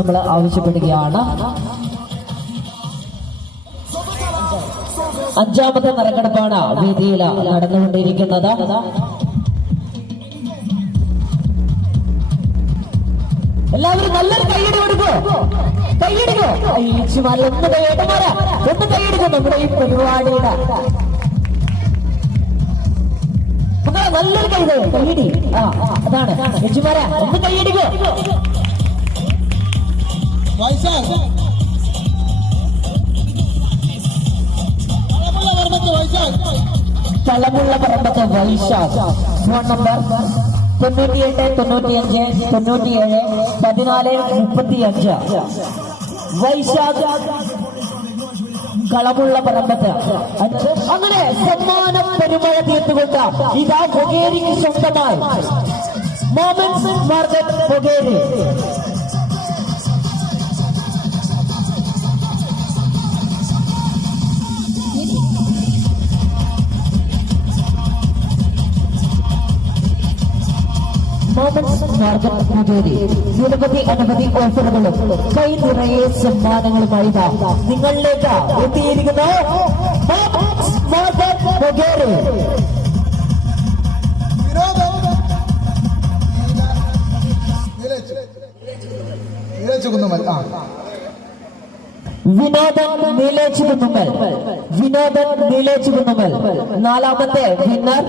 നമ്മൾ ആവശ്യപ്പെടുകയാണ്. അഞ്ചാമത്തെ നറുക്കെടുപ്പാണ് വേദിയിൽ നടന്നുകൊണ്ടിരിക്കുന്നത്. എല്ലാവരും നല്ലൊരു കൈയ്യടി കൊടുക്കോ, കൈയ്യടിക്കോ. ഒന്ന് കൈയ്യട്ടമാരാ, ഒന്ന് കൈയ്യടിക്കോ. നമ്മുടെ ഈ പരിപാടിയുടെ നല്ലൊരു കൈയ്യടി. അതാണ് യജുമാരാ, ഒന്ന് കൈയ്യടിക്കോ. കളമുള്ള പറമ്പത്തെ വൈശാഖ്. Phone number 98 95 97 14 35. വൈശാഖ് കളമുള്ള പറമ്പത്ത്. അങ്ങനെ സമ്മാനം പെരുമഴ തീർത്തുകൊണ്ട് ഇതാ ബൊഗേരിക്ക് സ്വന്തമായി മൊമെന്റ്സ് മാർക്കറ്റ് ബൊഗേരി. നിരവധി അനവധി ഓഫറുകളും കൈ നിറയെ സമ്മാനങ്ങളുമായി നിങ്ങളിലേക്ക് എത്തിയിരിക്കുന്നു. വിനോദൻ നീലേച്ചുകുന്നുമ്മൽ. വിനോദൻ നീലേച്ചുകുന്നുമ്മൽ നാലാമത്തെ വിന്നർ.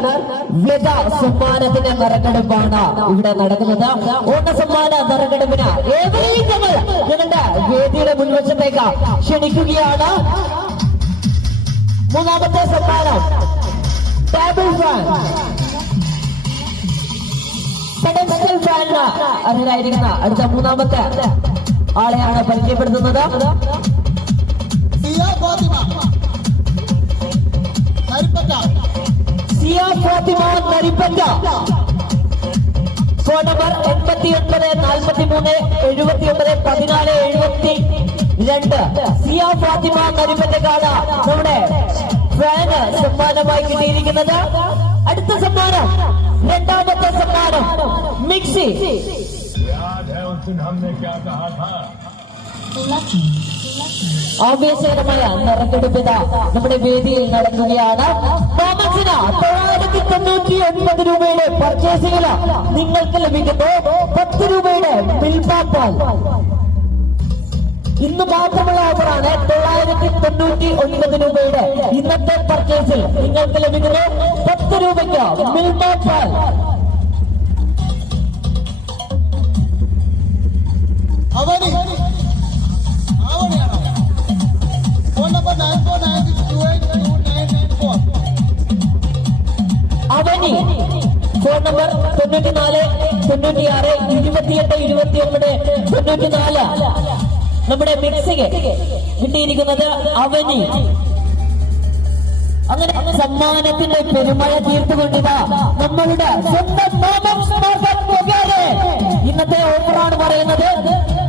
വ്യത സമ്മാനത്തിന്റെ നറുക്കെടുപ്പാണ് ഇവിടെ നടക്കുന്നത്. ഓണ സമ്മാന നറുക്കെടുപ്പിന് ഏവരെയും ഞങ്ങൾ നിങ്ങളുടെ വേദിയുടെ മുൻവശത്തേക്ക് ക്ഷണിക്കുകയാണ്. മൂന്നാമത്തെ സമ്മാനം ടേബിൾ ഫാൻ. പെഡസ്റ്റൽ ഫാനിന് അതിനായിരിക്കുന്ന അടുത്ത മൂന്നാമത്തെ ആളെയാണ് പരിചയപ്പെടുത്തുന്നത്. സിയ ഫാത്തിമ നരിപ്പറ്റ. Phone number 89 43 79 14 72. സിയ ഫാത്തിമ നരിപ്പറ്റക്കാണ് നമ്മുടെ ഫാന് സമ്മാനമായി കിട്ടിയിരിക്കുന്നത്. അടുത്ത സമ്മാനം, രണ്ടാമത്തെ സമ്മാനം മിക്സി. ആവേശകരമായ നറുക്കെടുപ്പിത നമ്മുടെ വേദിയിൽ നടക്കുകയാണ്. തോമസിന് 999 രൂപയുടെ പർച്ചേസിംഗില് നിങ്ങൾക്ക് ലഭിക്കുന്നു 10 രൂപയുടെ മിൽമാപ്പാൽ. ഇന്ന് മാത്രമുള്ള ഓഫറാണ്. 999 രൂപയുടെ ഇന്നത്തെ പർച്ചേസിൽ നിങ്ങൾക്ക് ലഭിക്കുന്നു 10 രൂപയ്ക്ക് മിൽമാപ്പാൽ. അവനി. Phone number 94 96 28 29 94. നമ്മുടെ മിക്സിക്ക് കിട്ടിയിരിക്കുന്നത് അവനി. അങ്ങനെ സമ്മാനത്തിന്റെ പെരുമഴ തീർത്തുകൊണ്ടിതാ നമ്മളുടെ സ്വന്തം ഇന്നത്തെ ഓഫറാണ് പറയുന്നത്.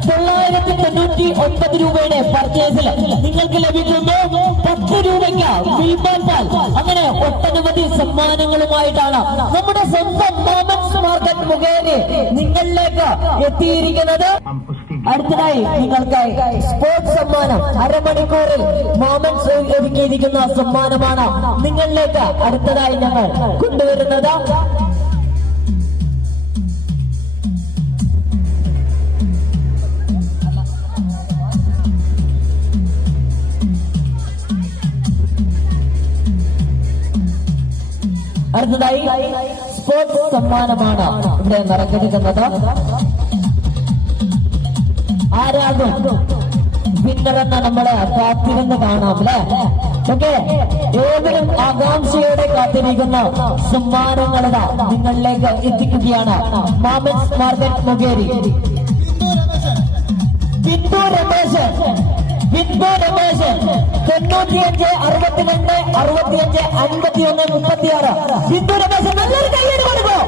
999 രൂപയുടെ പർച്ചേസിൽ നിങ്ങൾക്ക് ലഭിക്കുന്നു 10 രൂപയ്ക്ക് വിൽപ്പാൽ. അങ്ങനെ ഒട്ടനവധി സമ്മാനങ്ങളുമായിട്ടാണ് നമ്മുടെ സ്വന്തം മൊമെന്റ്സ് മാർക്കറ്റ് മുഖേന നിങ്ങളിലേക്ക് എത്തിയിരിക്കുന്നത്. അടുത്തതായി നിങ്ങൾക്കായി സ്പോർട്സ് സമ്മാനം. അരമണിക്കൂറിൽ മൊമെന്റ്സ് ഒരുക്കിയിരിക്കുന്ന സമ്മാനമാണ് നിങ്ങളിലേക്ക് അടുത്തതായി ഞങ്ങൾ കൊണ്ടുവരുന്നത്. അടുത്തതായി സ്പോർട്സ് സമ്മാനമാണ് ഇവിടെ നറുക്കെടുക്കുന്നത്. ആരാകും വിന്നർ എന്ന നമ്മളെ കാത്തിരുന്ന് കാണാം അല്ലെ. ഓക്കെ, ഏവരും ആകാംക്ഷയോടെ കാത്തിരിക്കുന്ന സമ്മാനങ്ങൾ നിങ്ങളിലേക്ക് എത്തിക്കുകയാണ് മൊമെന്റ്സ് മാർക്കറ്റ് മുഖേരി. ബിന്ദു രമേശ്. 95 62 62 65 51 36. ബിന്ദു രമേശ് നല്ലൊരു കൈയ്യടി കൊടുക്കോ.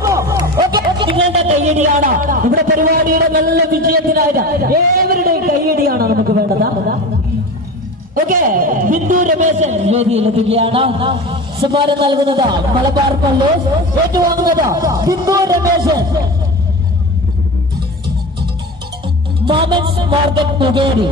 ഓക്കെ, നിങ്ങളുടെ കൈയ്യടിയാണ് ഇവിടെ പരിപാടിയുടെ നല്ല വിജയത്തിനായിട്ട് ഏവരുടെയും കൈയ്യടിയാണ് നമുക്ക് വേണ്ടത്. ഓക്കെ, ബിന്ദു രമേശൻ വേദിയിലെത്തുകയാണ്. സമ്മാനം നൽകുന്നത് മലബാർ പള്ളൂസ്. ഏറ്റുവാങ്ങുന്നത് ബിന്ദു രമേശൻ. മാമൻസ് മാർക്കറ്റ് മുഖേരി.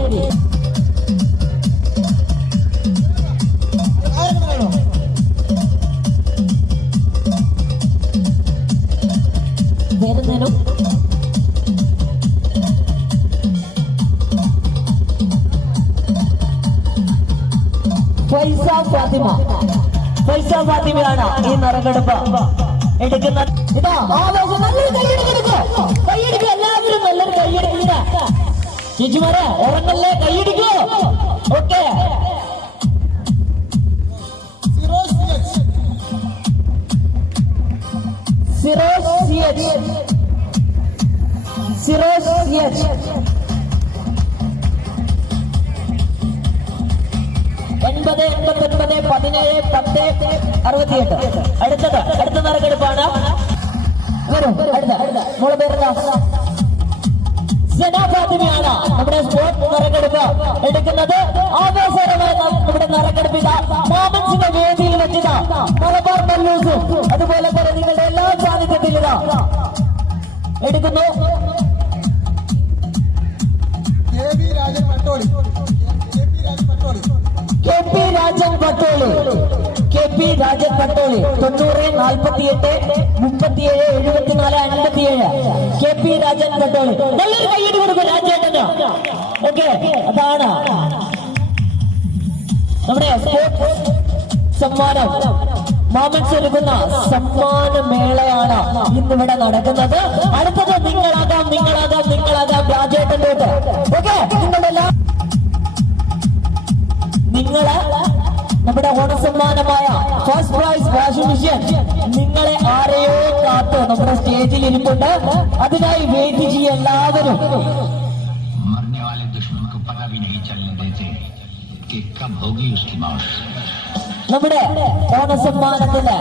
വേദനേനും ഫൈസ ഫാത്തിമയാണ് ഈ നറുക്കെടുപ്പ് എടുക്കുന്നത്. ഇതാ ആവേശം, നല്ലൊരു കൈയടിക്കുക, എല്ലാവരും നല്ലൊരു കൈയടിക്കുക. ചേച്ചിമാരെ ഉറങ്ങല്ലേ, കൈയടിക്കൂ. Okay, Syros 80-89-10-68. അടുത്ത നറുക്കെടുപ്പാണ്. വരും അടുത്ത മോളെ പേരെന്താ? സന ഫാത്തിമയാണ് നമ്മുടെ സ്പോർട്സ് നറുക്കെടുപ്പ് എടുക്കുന്നത്. ആവേശകരമായ നമ്മുടെ നറുക്കെടുപ്പിത മാമൻസിന്റെ വേദിയിൽ വെച്ചത് മലബാർ മല്ലൂസും അതുപോലെ തന്നെ നിങ്ങളുടെ എല്ലാ സാന്നിധ്യത്തിലും എടുക്കുന്നു. K P Rajan Patole 90-48-37-74-57. K P Rajan Patole, നല്ലൊരു കൈയ്യടി കൊടുക്കും രാജേട്ടന്. ഓക്കെ, അതാണ് നമ്മുടെ സ്പോർട്സ് സമ്മാനം. മാമൻസ് ഒരുക്കുന്ന സമ്മാന മേളയാണ് ഇന്നിവിടെ നടക്കുന്നത്. അടുത്തത് നിങ്ങളാകാം രാജേട്ടൻ്റെ. ഓക്കെ, നിങ്ങള് നമ്മുടെ ഓണസമ്മാനമായ ഫസ്റ്റ് പ്രൈസ് വാഷിംഗ് മെഷീൻ നിങ്ങളെ ആരെയോ കാത്ത് നമ്മുടെ സ്റ്റേജിൽ ഇരിപ്പുണ്ട്. അതിനായി വെയിറ്റ് ചെയ്യ എല്ലാവരും. നമ്മുടെ ഓണസമ്മാനത്തിന്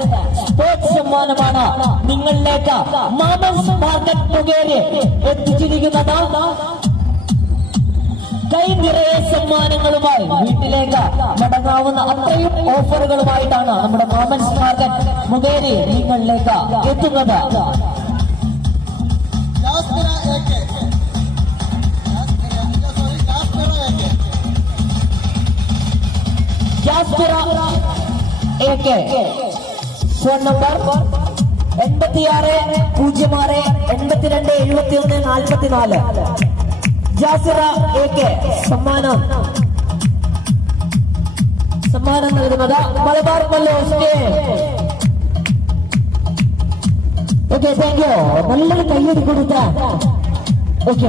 സ്പോർട്സ് സമ്മാനമാണ് നിങ്ങളിലേക്ക് മാമൻസ് മാർക്കറ്റ് മുഖേന എത്തിച്ചിരിക്കുന്നത്. കൈ നിറയെ സമ്മാനങ്ങളുമായി വീട്ടിലേക്ക് മടങ്ങാവുന്ന അത്രയും ഓഫറുകളുമായിട്ടാണ് നമ്മുടെ മാമൻസ് മാർക്കറ്റ് മുഖേന നിങ്ങളിലേക്ക് എത്തുന്നത്. Phone number 86-06-82-71-44. ജാസിറ AK സമ്മാനം നൽകുന്നത് Malabar Mallus. Okay, thank you. നല്ലൊരു കയ്യടി കൊടുത്ത. ഓക്കെ,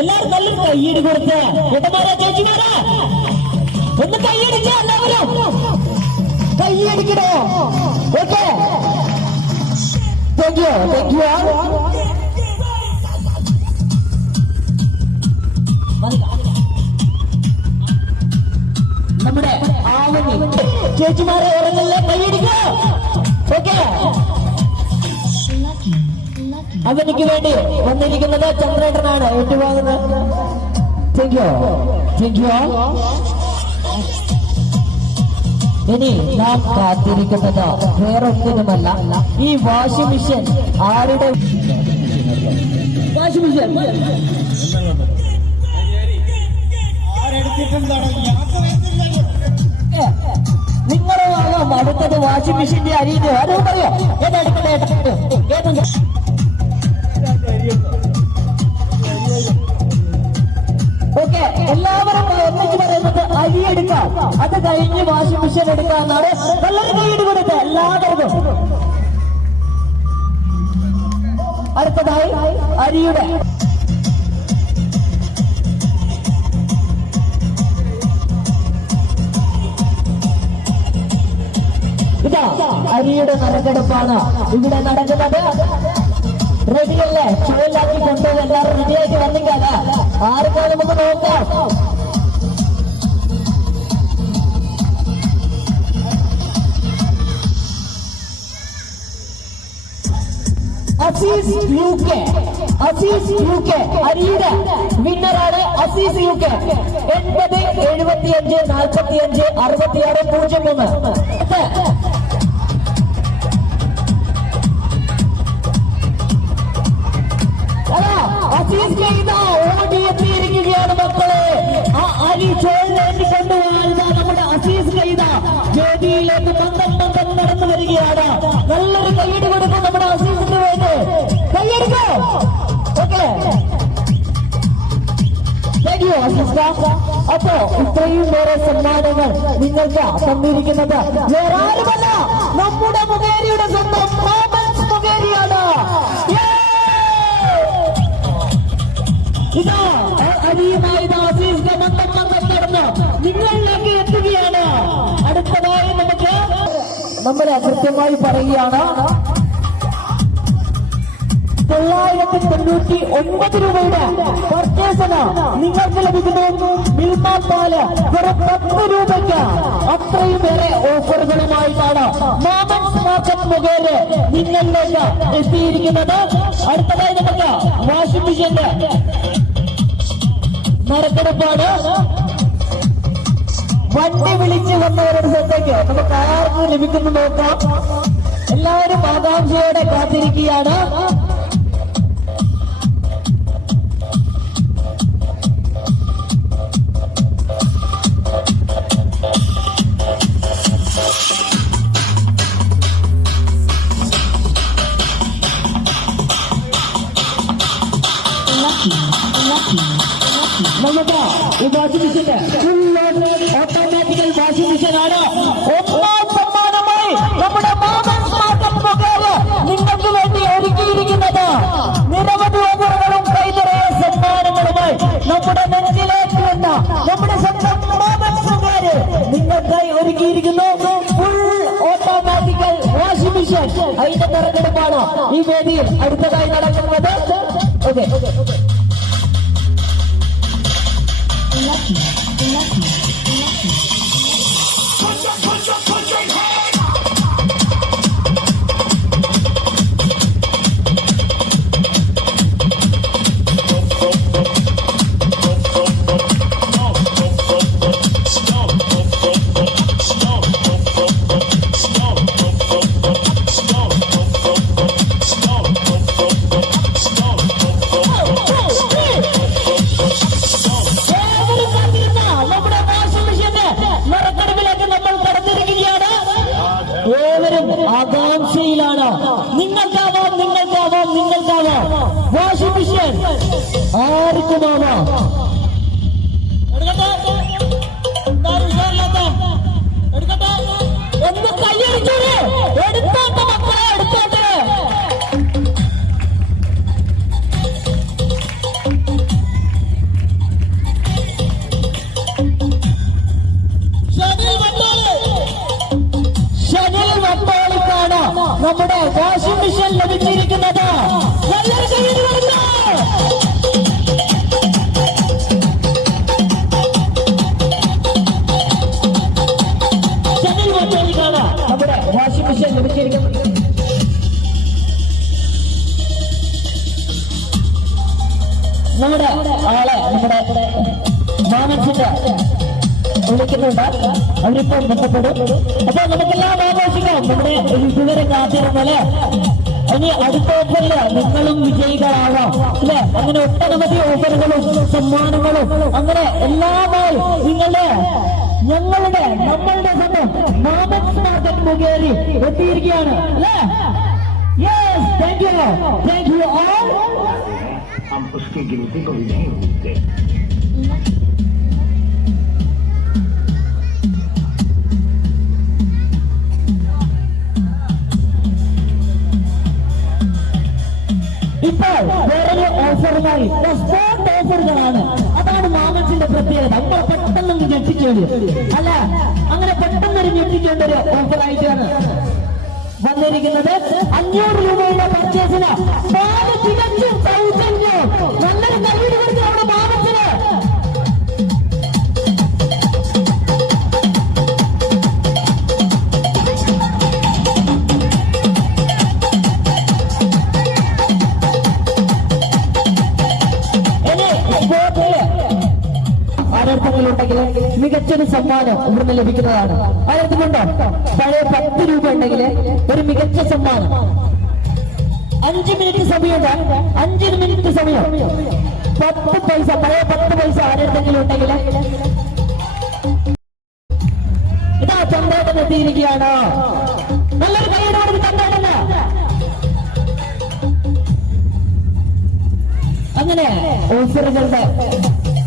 എല്ലാവരും നല്ലൊരു കയ്യടി കൊടുത്ത്. ചേട്ടന്മാരെ ചേച്ചിമാരെ ഒന്ന് കയ്യടിച്ച, എല്ലാവരും കയ്യടിക്കണോ? Okay, thank you. നമ്മുടെ ആവണി ചേച്ചിമാരെ ഉറങ്ങല്ലേ, കയ്യടിക്കോ? ഓക്കെ, അവനിക്ക് വേണ്ടി വന്നിരിക്കുന്നത് ചന്ദ്രേട്ടനാണ് ഏറ്റുവാങ്ങുന്നത്. Thank you. ഇനി നാം കാത്തിരിക്കുന്നത് വേറൊന്നിനുമല്ല, ഈ വാഷിംഗ് മെഷീൻ ആരുടെ വാഷിംഗ് മെഷീൻ നിങ്ങളെ വാങ്ങാം. അടുത്തത് വാഷിംഗ് മെഷീന്റെ അരിയുന്നത് ആരോ പറയോ? ഏതെടുക്കട്ടെ? ഓക്കെ, എല്ലാവരും ഒന്നിച്ച് പറയുന്നത് അരി എടുക്കാം, അത് കഴിഞ്ഞ് വാഷിംഗ് മെഷീൻ എടുക്കാമെന്നാണ്. നല്ലൊരു കൈയ്യടി കൊടുത്ത് എല്ലാവർക്കും. അടുത്തതായി അരിയുടെ അരിയുടെ നറുക്കെടുപ്പാണ് ഇവിടെ നടക്കുന്നത്. റെഡിയല്ലേ? ചുവലാക്കി കൊണ്ടുപോയി എല്ലാവരും റെഡിയായിട്ട് വന്നില്ല. ആർക്കാണ് നമുക്ക് നോക്കാം. അസീസ് UK അരിയുടെ വിന്നറാണ്. അസീസ് UK 80-75-45-66-03. അസീസ് കൈത ഓടിയെത്തിയിരിക്കുകയാണ് മക്കളെ. ആ അരി ചോളിലേക്ക് കൊണ്ടുപോകാൻ നമ്മുടെ അസീസ് കൈത വേദിയിലേക്ക് മന്ദം നടന്നു വരികയാണ്. നല്ലൊരു കൈയ്യടി കൊടുക്കും നമ്മുടെ അസീസിന് വേണ്ടി. കൈയ്യടിക്കോ? ഓക്കെ, അപ്പോ ഇത്രയും വേറെ സമ്മാനങ്ങൾ നിങ്ങൾക്ക് തന്നിരിക്കുന്നത് വേറെ ആരുമല്ല, നമ്മുടെ മുഖേരിയുടെ സ്വന്തം റോബൻസ് മുഖേരിയാണ്. ഇതാ അരിയുമായി അസീസിന്റെ മന്ദം നടന്ന് നിങ്ങളിലേക്ക് എത്തുകയാണ്. അടുത്തതായി നമുക്ക് നമ്മൾ കൃത്യമായി പറയുകയാണ്, 999 രൂപയുടെ പർച്ചേസിന് നിങ്ങൾക്ക് ലഭിക്കുന്നു മിൽമ പാല് വെറും 10 രൂപയ്ക്ക്. അത്രയും വേറെ ഓഫറുകളുമായിട്ടാണ് മാമൻസ് മാർക്കറ്റ് മുഖേന നിങ്ങളിലേക്ക് എത്തിയിരിക്കുന്നത്. അടുത്തതായി നമുക്ക് വാഷിംഗ് മെഷീന്റെ നറുക്കെടുപ്പാണ്. വണ്ടി വിളിച്ചു വന്നവരുടെ സ്ഥലത്തേക്ക് നമുക്ക് ആർക്ക് ലഭിക്കുന്നു നോക്കാം. എല്ലാവരും ആകാംക്ഷയോടെ കാത്തിരിക്കുകയാണ്. നമുക്ക് ഈ വാഷിംഗ് മെഷീന്റെ ഓട്ടോമാറ്റിക്കൽ വാഷിംഗ് മെഷീനാണ്. ഒന്നാം സമ്മാനമായി നമ്മുടെ മാമൻസ് മാർക്കറ്റ് മുഖേന നിങ്ങൾക്ക് വേണ്ടി ഒരുക്കിയിരിക്കുന്നത്. നിരവധി ഓഫറുകളും കൈനിറയ സമ്മാനങ്ങളുമായി നമ്മുടെ നെഞ്ചിലേക്ക് വന്ന നമ്മുടെ സ്വന്തം മാമൻസ് മുഖേന നിങ്ങൾക്കായി ഒരുക്കിയിരിക്കുന്നു ഫുൾ ഓട്ടോമാറ്റിക്കൽ വാഷിംഗ് മെഷീൻ. അതിന്റെ തെരഞ്ഞെടുപ്പാണ് ഈ വേദിയിൽ അടുത്തതായി നടക്കുന്നത്. ഓക്കെ, ആകാംക്ഷയിലാണ്. നിങ്ങൾക്കാവാം, നിങ്ങൾക്കാവാം, നിങ്ങൾക്കാവാം. വാഷിംഗ് മെഷീൻ ആർക്കുമാവാം. ഒന്ന് കൈയടിച്ചോളൂ. എടുത്തോട്ടെ മക്കളെ, എടുത്തോട്ടെ. നമ്മുടെ വാഷിംഗ് മെഷീൻ ലഭിച്ചിരിക്കുന്നത്. നല്ലൊരു കൈയ്യടി കൊടുക്കൂ. ചനിൽ വട്ടോളിക്കാണ് നമ്മുടെ വാഷിംഗ് മെഷീൻ ലഭിച്ചിരിക്കുന്നത്. നമ്മുടെ ആളെ നമ്മുടെ മാമൻസിന്റെ വിളിക്കുന്നുണ്ട്. അവരിപ്പോൾ ബന്ധപ്പെടും. അപ്പൊ നമുക്കെല്ലാം ആഘോഷിക്കാം. നമ്മുടെ ഇതുവരെ കാത്തിരുന്നല്ലേ, ഇനി അടുത്ത ഓഫറില് നിങ്ങളും വിജയികളാവാം അല്ലെ. അങ്ങനെ ഒട്ടനവധി ഓഫറുകളും സമ്മാനങ്ങളും അങ്ങനെ എല്ലാമായി നിങ്ങളുടെ നമ്മളുടെ സ്വന്തം മാമൻസ് മാർക്കറ്റ് മുഖേന എത്തിയിരിക്കുകയാണ് അല്ലേ. Yes, thank you all. हम उसकी गिनती को भी नहीं भूलते. ഇപ്പോൾ വേറൊരു ഓഫറുമായി സ്പോട്ട് ഓഫറുകളാണ്. അതാണ് മാമൻസിന്റെ പ്രത്യേകത. നമ്മൾ പെട്ടെന്ന് ഞെട്ടിക്കേണ്ടി അല്ല, അങ്ങനെ പെട്ടെന്നൊരു ഞെട്ടിക്കേണ്ട ഒരു ഓഫറായിട്ടാണ് വന്നിരിക്കുന്നത്. 500 രൂപയുടെ പർച്ചേസിന് തികച്ചും സൗജന്യം. നല്ലൊരു കൈയ്യടി കൊടുത്ത് നമ്മുടെ മാമൻസിന്. ഉണ്ടെങ്കിൽ മികച്ചൊരു സമ്മാനം ഇവിടുന്ന് ലഭിക്കുന്നതാണ്. അതെടുത്തുകൊണ്ടോ പഴയ 10 രൂപ ഉണ്ടെങ്കിൽ ഒരു മികച്ച സമ്മാനം. 5 മിനിറ്റ് സമയമുണ്ട്. 5 മിനിറ്റ് സമയം. 10 പൈസ, പഴയ 10 പൈസ ആരെന്തെങ്കിലും ഉണ്ടെങ്കിൽ ഇതാ ചന്ദ്രേട്ടൻ എത്തിയിരിക്കുകയാണ്. നല്ലൊരു കൈയുടെ കൊടുത്ത് ചന്ദ്രേട്ടന്. അങ്ങനെ ഓഫറുകളുടെ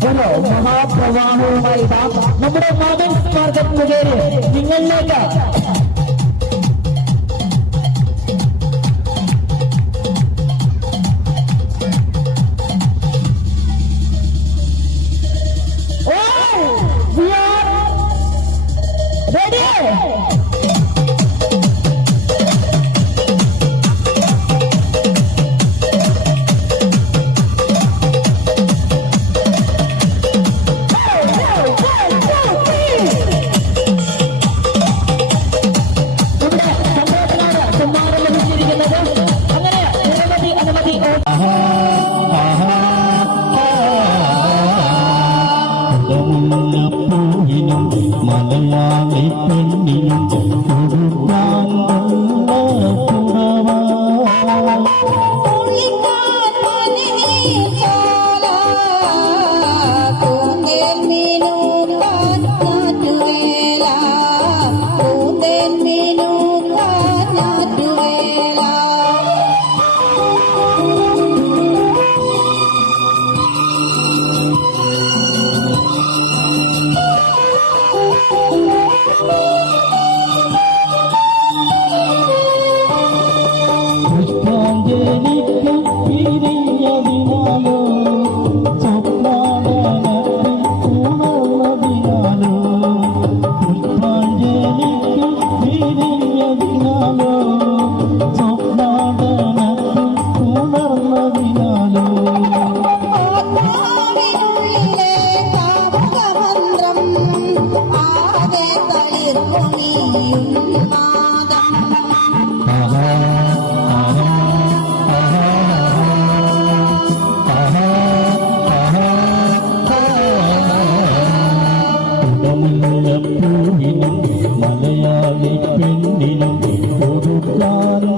ഒരു മഹാപ്രവാഹവുമായി നമ്മുടെ മൊമെന്റ്സ് മാർക്കറ്റ് മുഖേന നിങ്ങളിലേക്ക് മലയാളി പെണ്ണിനും മലയാളി പെണ്ണിനും കൊടുക്കാൻ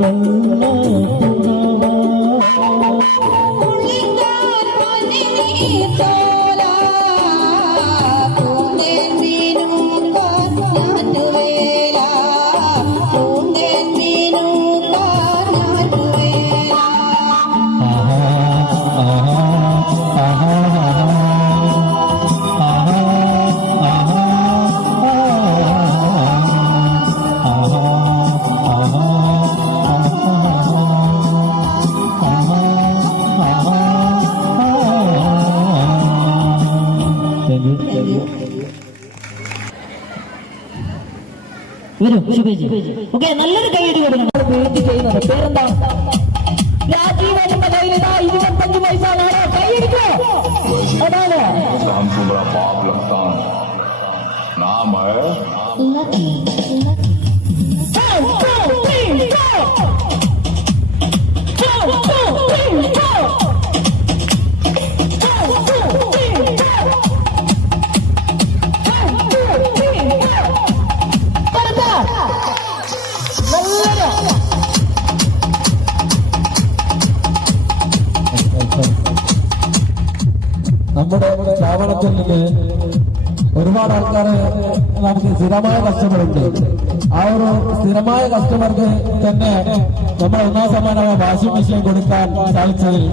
ഓക്കെ, നല്ലൊരു കൈയടി കൊടുക്കണം. വേണ്ടി ചെയ്യുന്നത് പേരെന്താ? രാജീവന്റെ കയ്യിൽ 25 പൈസ. കൈയടിക്കോ? അതാണ് हमको बड़ा पाप लगता है नाम है നമ്മുടെ ശ്രാവണത്തിൽ നിന്ന് ഒരുപാട് ആൾക്കാർ നമുക്ക് സ്ഥിരമായ കസ്റ്റമറുണ്ട്. ആ ഒരു സ്ഥിരമായ കസ്റ്റമർക്ക് തന്നെ നമ്മൾ 1ാം സമ്മാനമായ വാഷിംഗ് മെഷീൻ കൊടുക്കാൻ സാധിച്ചതിൽ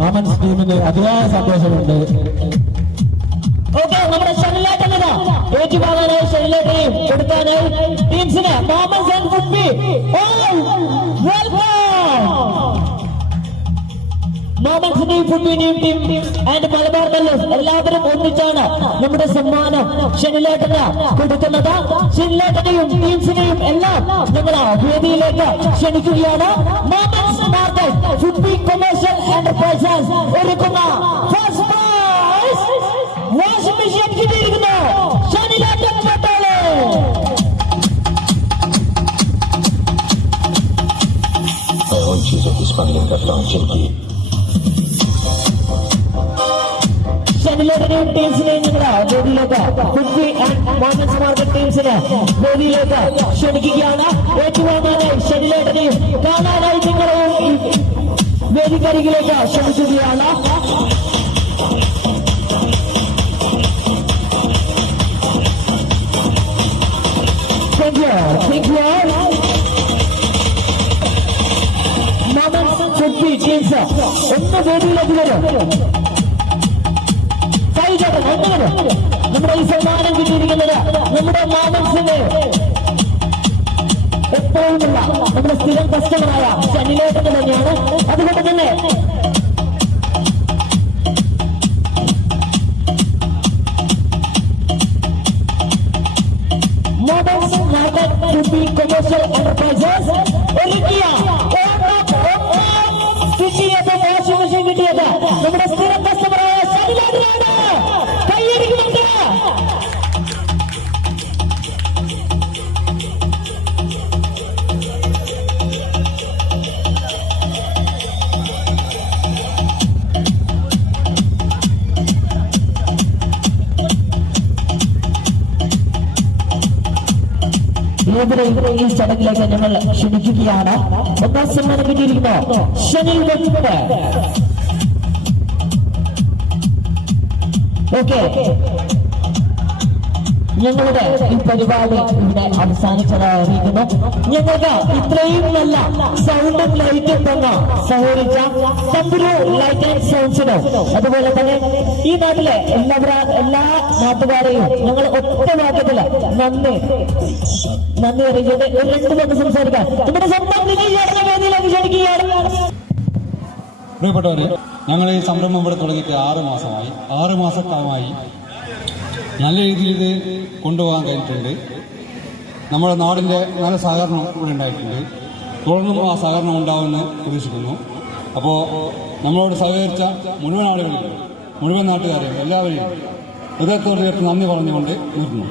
മാമൻസ് ടീമിന് അതിയായ സന്തോഷമുണ്ട്. ഓക്കെ, നമ്മുടെ ഷെറിലേട്ടനാ ഏറ്റുവാങ്ങാനായി ഷെറിലേട്ടനെയും കൊടുക്കാനായി ടീംസിന് തോമസ് ആൻഡ് ഫുഡ്ബി മോമൻസിന്റെയും ഫുഡ്ബിന്റെയും ടീം ആൻഡ് മലബാർ മെല്ലോസ് എല്ലാവരും ഒന്നിച്ചാണ് നമ്മുടെ സമ്മാനം ഷെറിലേട്ടന് കൊടുക്കുന്നത്. ഷെറിലേട്ടനെയും ടീംസിനെയും എല്ലാം ഞങ്ങൾ വേദിയിലേക്ക് ക്ഷണിക്കുകയാണ്. മോമൻസ് മാർക്കറ്റ് ഫുഡ്ബി കൊമേഴ്ഷ്യൽ എന്റർപ്രൈസസ് ഒരുക്കുന്ന ഫസ്റ്റ് പ്രൈസ് വാഷിംഗ് മെഷീൻ കിട്ടിയിരിക്കുന്നു ഷെറിലേട്ടൻ പട്ടാളെ. उन चीजों की स्मगलिंग करता हूँ जिनकी ഷെറിലേട്ടനെയും ടീംസിനെയും ഞങ്ങൾ വേദിയിലേക്ക് ഫുഡ്ബി ആൻഡ് മോമൻസ് മാർക്കറ്റ് ടീംസിന് വേദിയിലേക്ക് ക്ഷണിക്കുകയാണ്. ഏറ്റുവാങ്ങാനായി ഷെറിലേട്ടനെയും കാണാനായി നിങ്ങളെയും വേദിക്കരികിലേക്ക് ക്ഷണിക്കുകയാണ്. Thank you. ഒന്ന് വേദിയിലേക്ക് വരും. നമ്മുടെ ഈ സമ്മാനം കിട്ടിയിരിക്കുന്നത് നമ്മുടെ മാമൻസിന് എപ്പോഴുമുള്ള നമ്മുടെ സ്ഥിരം കസ്റ്റമറായ ശനിലേഖന് തന്നെയാണ്. അതുകൊണ്ട് തന്നെ കൊമേഴ്ഷ്യൽ എന്റർപ്രൈസസ് ഒരുക്കിയ കിട്ടിയത് വാഷിംഗ് മെഷീൻ കിട്ടിയത് നമ്മുടെ സ്ഥിരം കസ്റ്റമറായ ശനിലേഖനാണ്. കൈയടിക്കുന്നുണ്ട്. ഇവരെ ഈ ചടങ്ങിലേക്ക് ഞങ്ങൾ ക്ഷണിക്കുകയാണ്. ഒന്നാം സമ്മാനം കിട്ടിയിരിക്കുന്നു ഷനിൽ വെപ്പ്. ഓക്കെ, ഞങ്ങളുടെ ഈ പരിപാടി ഇവിടെ അവസാനിച്ചതായിരിക്കുന്നു. ഞങ്ങൾക്ക് ഇത്രയും നല്ല സൗണ്ടും ലൈറ്റും തന്ന സഹകരിച്ച തമ്പുരു ലൈറ്റ് ആൻഡ് സൗണ്ട്സിനും അതുപോലെ തന്നെ ഈ നാട്ടിലെ എല്ലാ നാട്ടുകാരെയും ഞങ്ങൾ ഒറ്റ വാക്യത്തില് നന്ദി അറിയിച്ചിട്ട് രണ്ടു പേർക്ക് സംസാരിക്കാൻ നമ്മുടെ സ്വന്തം വേദിയിലേക്ക് ക്ഷണിക്കുകയാണ്. പ്രിയപ്പെട്ടവരെ, ഞങ്ങൾ ഈ സംരംഭം ഇവിടെ തുടങ്ങിയിട്ട് 6 മാസമായി. 6 മാസക്കാലമായി നല്ല രീതിയിൽ ഇത് കൊണ്ടുപോകാൻ കഴിഞ്ഞിട്ടുണ്ട്. നമ്മുടെ നാടിൻ്റെ നല്ല സഹകരണം ഇവിടെ ഉണ്ടായിട്ടുണ്ട്. തുടർന്നും ആ സഹകരണം ഉണ്ടാവുമെന്ന് പ്രതീക്ഷിക്കുന്നു. അപ്പോൾ നമ്മളോട് സഹകരിച്ച മുഴുവൻ ആളുകളിലും മുഴുവൻ നാട്ടുകാരെയും എല്ലാവരെയും ഹൃദയത്തോട് ചേർത്ത് നന്ദി പറഞ്ഞുകൊണ്ട് നിർത്തുന്നു.